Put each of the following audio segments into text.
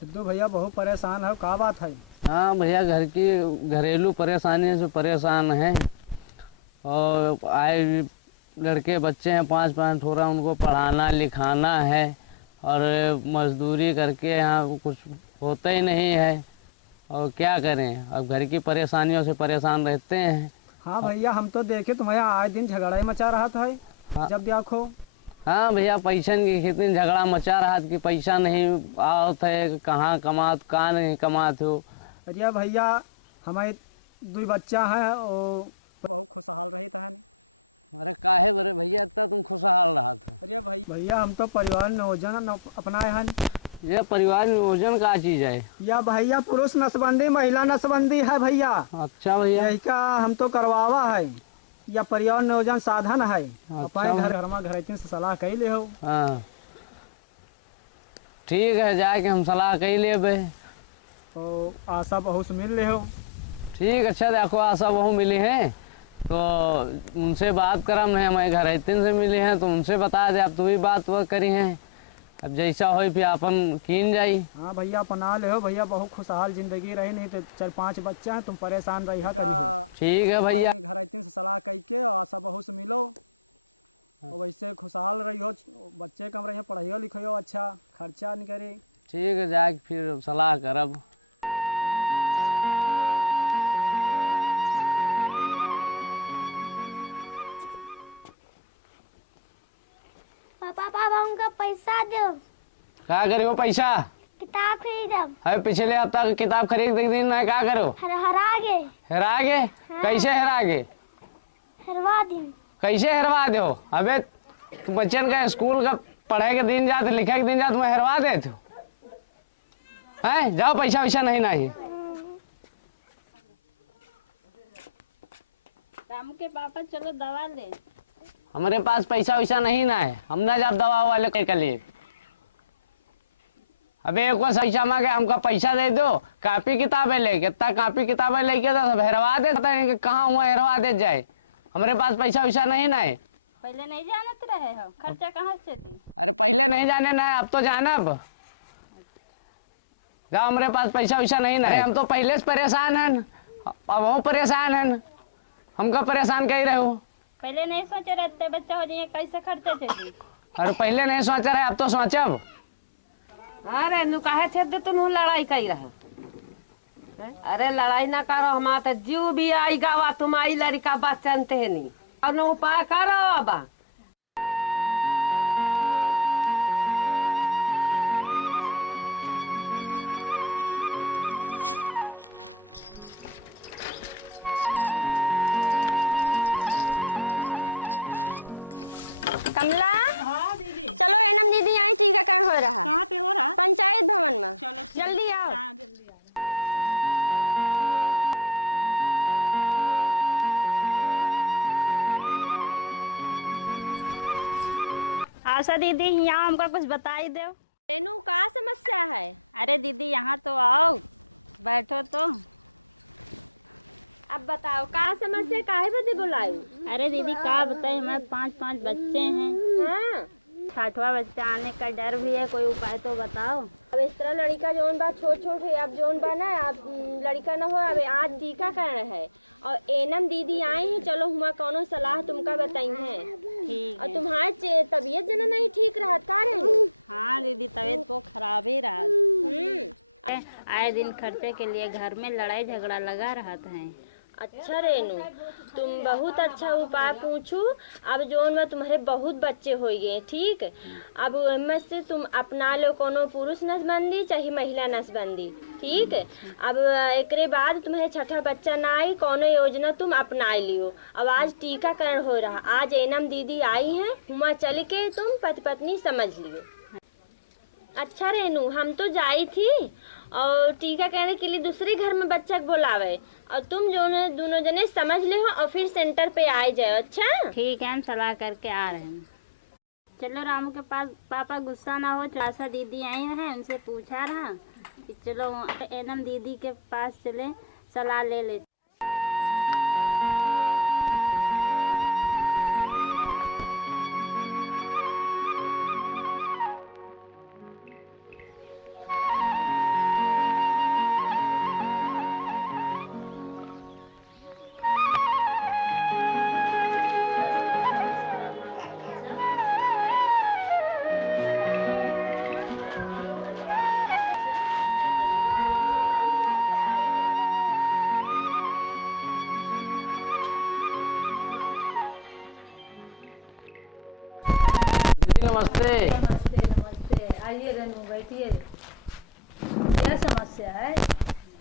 सिद्धू भैया बहुत परेशान है, क्या बात है? हाँ भैया, घर की घरेलू परेशानी से परेशान है। और आए लड़के बच्चे हैं 5-5 थोड़ा, उनको पढ़ाना लिखाना है और मजदूरी करके यहाँ कुछ होता ही नहीं है। और क्या करें, अब घर की परेशानियों से परेशान रहते हैं। हाँ भैया, हम तो देखे तुम्हारा आए दिन झगड़ा ही मचा रहा था। हाँ जब देखो। हाँ भैया, पैसा की कितनी झगड़ा मचा रहा था कि पैसा नहीं आओ थे, कहाँ कमात कहाँ नहीं कमात हो। अरे भैया, हमारे 2 बच्चा हैं और भैया हम तो परिवार नियोजन अपनाए हैं। ये परिवार नियोजन का चीज है? या भैया पुरुष नसबंदी महिला नसबंदी है भैया। अच्छा भैया, यही का हम तो करवावा है। या परिवार नियोजन साधन है। अच्छा अपने घर से सलाह कही ले हो। हाँ ठीक है, जाके हम सलाह कही लेबे। तो आशा बहू से मिल ले हो। ठीक, अच्छा देखो आशा बहू मिली है तो उनसे बात करम है, हमारे घर से मिली हैं तो उनसे बता दे। अब तू भी बात वो करी है, अब जैसा हो फिर अपन कीन जाई। हाँ भैया, अपना ले हो भैया, बहुत खुशहाल जिंदगी रही। नहीं तो 4-5 बच्चे हैं, तुम परेशान रही करी हो। ठीक है भैया। सलाह करके आशा बहू से मिलो, वैसे खुशहाल रही हो, बच्चे का रही हो, पढ़ाई लिखाई हो, अच्छा खर्चा निकली। ठीक है, जाके सलाह करब। पापा पापा उनका पैसा दो। क्या करो पैसा? किताब खरीदम। अरे पिछले हफ्ता की किताब खरीद दिन ना, क्या करो? हरा गे। हेरा गे? हाँ। कैसे हेरा गे? हरवा दिन। कैसे हेरवा दो? अबे तुम बच्चन का स्कूल का पढ़ाई के दिन जाते, लिखे के दिन जाते, तुम्हें हेरवा दे तू है? जाओ, पैसा वैसा नहीं नहीं। रामू के पापा चलो दवा ले। हमारे पास पैसा वैसा नहीं ना है, हम ना जब दवा वाले के लिए। अबे एक बार पैसा मांगे, हमका पैसा दे दो, कापी किताबें ले, कितना कापी किताबें लेके तो सब हेरवा देता है कि कहाँ हुआ हेरवा दे जाए। हमारे पास पैसा वैसा नहीं ना है। पहले नहीं जानत रहे हो, खर्चा कहाँ से थी? अरे पहले नहीं जाने ना है, अब तो जाना। अब जाओ, हमारे पास पैसा वैसा नहीं ना है। हम तो पहले से परेशान हैं, अब हम परेशान हैं। हमका परेशान कही रहे हो? पहले नहीं सोचे रहते बच्चा हो जाए कैसे खर्चे थे? अरे पहले नहीं सोचा रहे, अब तो सोचब। अरे नु काहे छे दे तुम लड़ाई कई रहा? अरे लड़ाई ना करो, हमारा तो जीव भी आई गावा, तुम आई लड़का बात जानते है नहीं। और न उपाय करो अब। कमला। दीदी यहाँ क्या हो रहा? जल्दी आओ। आशा दीदी यहाँ हमको कुछ बताई दो। तेनू कहाँ समस्या है? अरे दीदी यहाँ तो आओ, बैठो तो। अब बताओ कहाँ समस्या, काहे मुझे बुलाई? अरे दीदी कहाँ बताए, यहाँ 5-5 बच्चे हैं। खाटवा बच्चा आने का डर भी नहीं, कोई करके बताओ। अब इसका लड़का जो बात छोड़ के अब जो ना लड़का ना हो, अरे आज टीका कहाँ है और एनम दीदी आई, चलो हुआ कौन सलाह तुमका बताइए। तुम्हारी तबीयत भी नहीं ठीक रहता है? हाँ दीदी, तबीयत बहुत खराब ही रहा। आए दिन खर्चे के लिए घर में लड़ाई झगड़ा लगा रहता है। अच्छा रेनू, तुम बहुत अच्छा उपाय पूछू। अब जोन में तुम्हारे बहुत बच्चे हो गए, ठीक। अब उनमें से तुम अपना लो कोनो पुरुष नसबंदी चाहे महिला नसबंदी, ठीक। अब एकरे बाद तुम्हारे छठा बच्चा ना आई, कोनो योजना तुम अपना लियो। अब आज टीकाकरण हो रहा, आज एनम दीदी आई हैं, हुआ चल के तुम पति पत्नी समझ लियो। अच्छा रेनू, हम तो जाई थी और टीका करने के लिए दूसरे घर में बच्चा को बुलावे, और तुम जो दोनों जने समझ ले हो और फिर सेंटर पे आ जाओ। अच्छा ठीक है, हम सलाह करके आ रहे हैं। चलो रामू के पास, पापा गुस्सा ना हो, आशा दीदी आई हैं, उनसे पूछा रहा कि चलो एनम दीदी के पास चले, सलाह ले ले।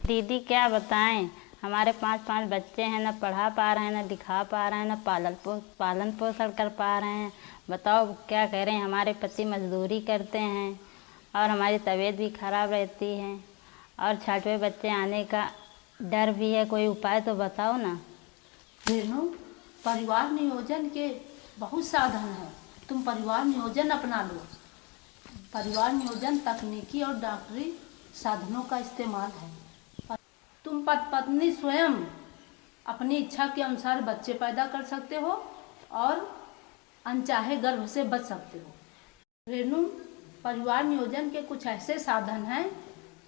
दीदी क्या बताएं, हमारे 5 बच्चे हैं, ना पढ़ा पा रहे हैं, ना दिखा पा रहे हैं, ना पालन पोषण कर पा रहे हैं। बताओ क्या करें, हमारे पति मजदूरी करते हैं और हमारी तबीयत भी खराब रहती है और 6वें बच्चे आने का डर भी है। कोई उपाय तो बताओ ना। रेनू, परिवार नियोजन के बहुत साधन हैं, तुम परिवार नियोजन अपना लो। परिवार नियोजन तकनीकी और डॉक्टरी साधनों का इस्तेमाल है। तुम पत्नी स्वयं अपनी इच्छा के अनुसार बच्चे पैदा कर सकते हो और अनचाहे गर्भ से बच सकते हो। रेनू, परिवार नियोजन के कुछ ऐसे साधन हैं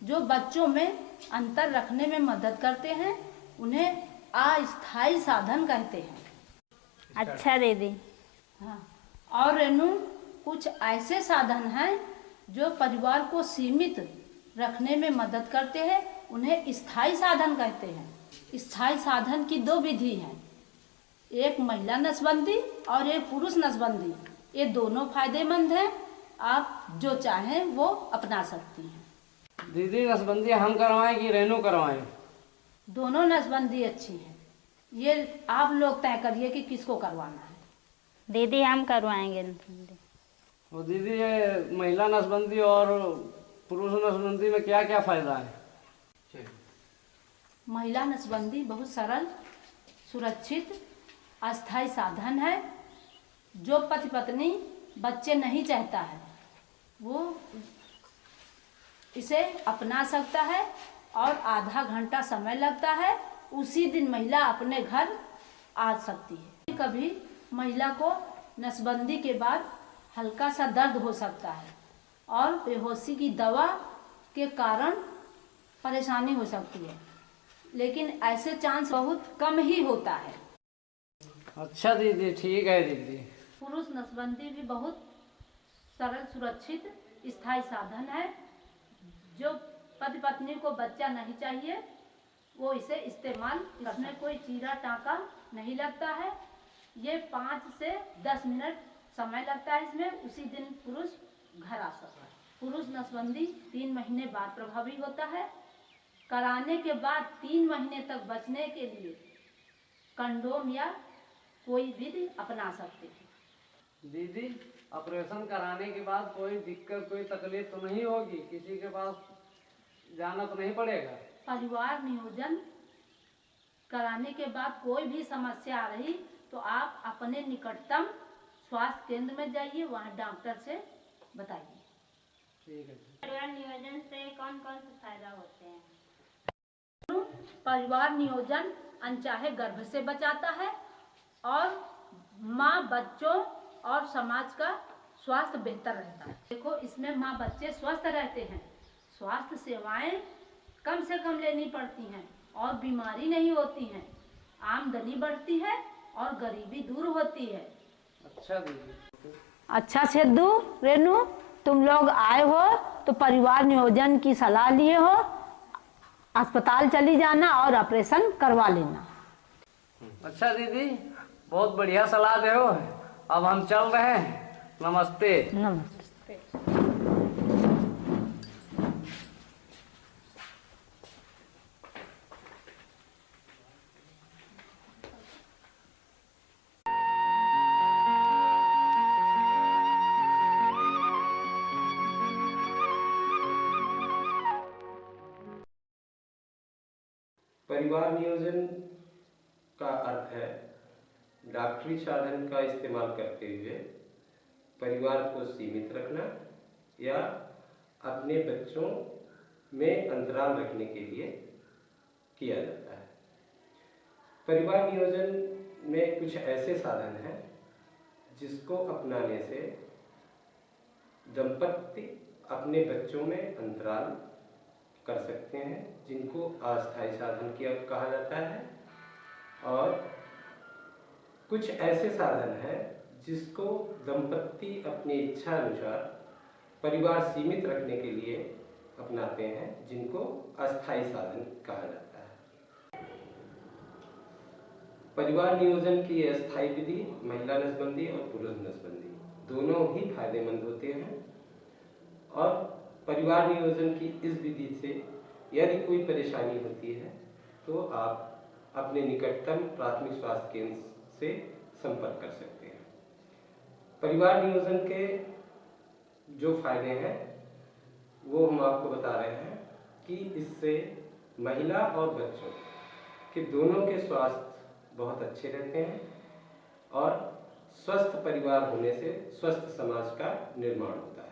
जो बच्चों में अंतर रखने में मदद करते हैं, उन्हें अस्थायी साधन कहते हैं। अच्छा दीदी। हाँ, और रेनू, कुछ ऐसे साधन हैं जो परिवार को सीमित रखने में मदद करते हैं, उन्हें स्थायी साधन कहते हैं। स्थायी साधन की 2 विधि हैं, एक महिला नसबंदी और एक पुरुष नसबंदी। ये दोनों फायदेमंद हैं, आप जो चाहें वो अपना सकती हैं। दीदी नसबंदी हम करवाएं कि रेनू करवाएं? दोनों नसबंदी अच्छी है, ये आप लोग तय करिए कि किसको करवाना है। दीदी हम करवाएंगे। वो दीदी ये महिला नसबंदी और पुरुष नसबंदी में क्या क्या फायदा है? महिला नसबंदी बहुत सरल, सुरक्षित, अस्थायी साधन है। जो पति पत्नी बच्चे नहीं चाहता है वो इसे अपना सकता है और आधा घंटा समय लगता है, उसी दिन महिला अपने घर आ सकती है। कभी महिला को नसबंदी के बाद हल्का सा दर्द हो सकता है और बेहोशी की दवा के कारण परेशानी हो सकती है, लेकिन ऐसे चांस बहुत कम ही होता है। अच्छा दीदी, ठीक है दीदी। पुरुष नसबंदी भी बहुत सरल, सुरक्षित, स्थायी साधन है। जो पति पत्नी को बच्चा नहीं चाहिए वो इसे इस्तेमाल, इसमें कोई चीरा टाँका नहीं लगता है। ये 5 से 10 मिनट समय लगता है इसमें, उसी दिन पुरुष घर आ सकता है। पुरुष नसबंदी 3 महीने बाद प्रभावी होता है। कराने के बाद 3 महीने तक बचने के लिए कंडोम या कोई विधि अपना सकते हैं। दीदी ऑपरेशन कराने के बाद कोई दिक्कत, कोई तकलीफ तो नहीं होगी? किसी के पास जाना तो नहीं पड़ेगा? परिवार नियोजन कराने के बाद कोई भी समस्या आ रही तो आप अपने निकटतम स्वास्थ्य केंद्र में जाइए, वहाँ डॉक्टर से बताइए। ठीक है। परिवार नियोजन से कौन कौन से फायदा होते हैं? परिवार नियोजन अनचाहे गर्भ से बचाता है और माँ, बच्चों और समाज का स्वास्थ्य बेहतर रहता है। देखो, इसमें माँ बच्चे स्वस्थ रहते हैं, स्वास्थ्य सेवाएं कम से कम लेनी पड़ती हैं और बीमारी नहीं होती हैं, आमदनी बढ़ती है और गरीबी दूर होती है। अच्छा दीदी। अच्छा सिद्धू, रेनू, तुम लोग आए हो तो परिवार नियोजन की सलाह लिए हो, अस्पताल चली जाना और ऑपरेशन करवा लेना। अच्छा दीदी, बहुत बढ़िया सलाह दे हो। अब हम चल रहे हैं। नमस्ते। नमस्ते। परिवार नियोजन का अर्थ है डॉक्टरी साधन का इस्तेमाल करते हुए परिवार को सीमित रखना या अपने बच्चों में अंतराल रखने के लिए किया जाता है। परिवार नियोजन में कुछ ऐसे साधन हैं जिसको अपनाने से दंपति अपने बच्चों में अंतराल कर सकते हैं, जिनको अस्थायी साधन कहा जाता है। और कुछ ऐसे साधन हैं जिसको दंपति अपनी इच्छा अनुसार परिवार सीमित रखने के लिए अपनाते हैं, जिनको अस्थायी साधन कहा जाता है। परिवार नियोजन की अस्थायी विधि महिला नसबंदी और पुरुष नसबंदी दोनों ही फायदेमंद होते हैं और परिवार नियोजन की इस विधि से यदि कोई परेशानी होती है तो आप अपने निकटतम प्राथमिक स्वास्थ्य केंद्र से संपर्क कर सकते हैं। परिवार नियोजन के जो फायदे हैं वो हम आपको बता रहे हैं कि इससे महिला और बच्चों के दोनों के स्वास्थ्य बहुत अच्छे रहते हैं और स्वस्थ परिवार होने से स्वस्थ समाज का निर्माण होता है।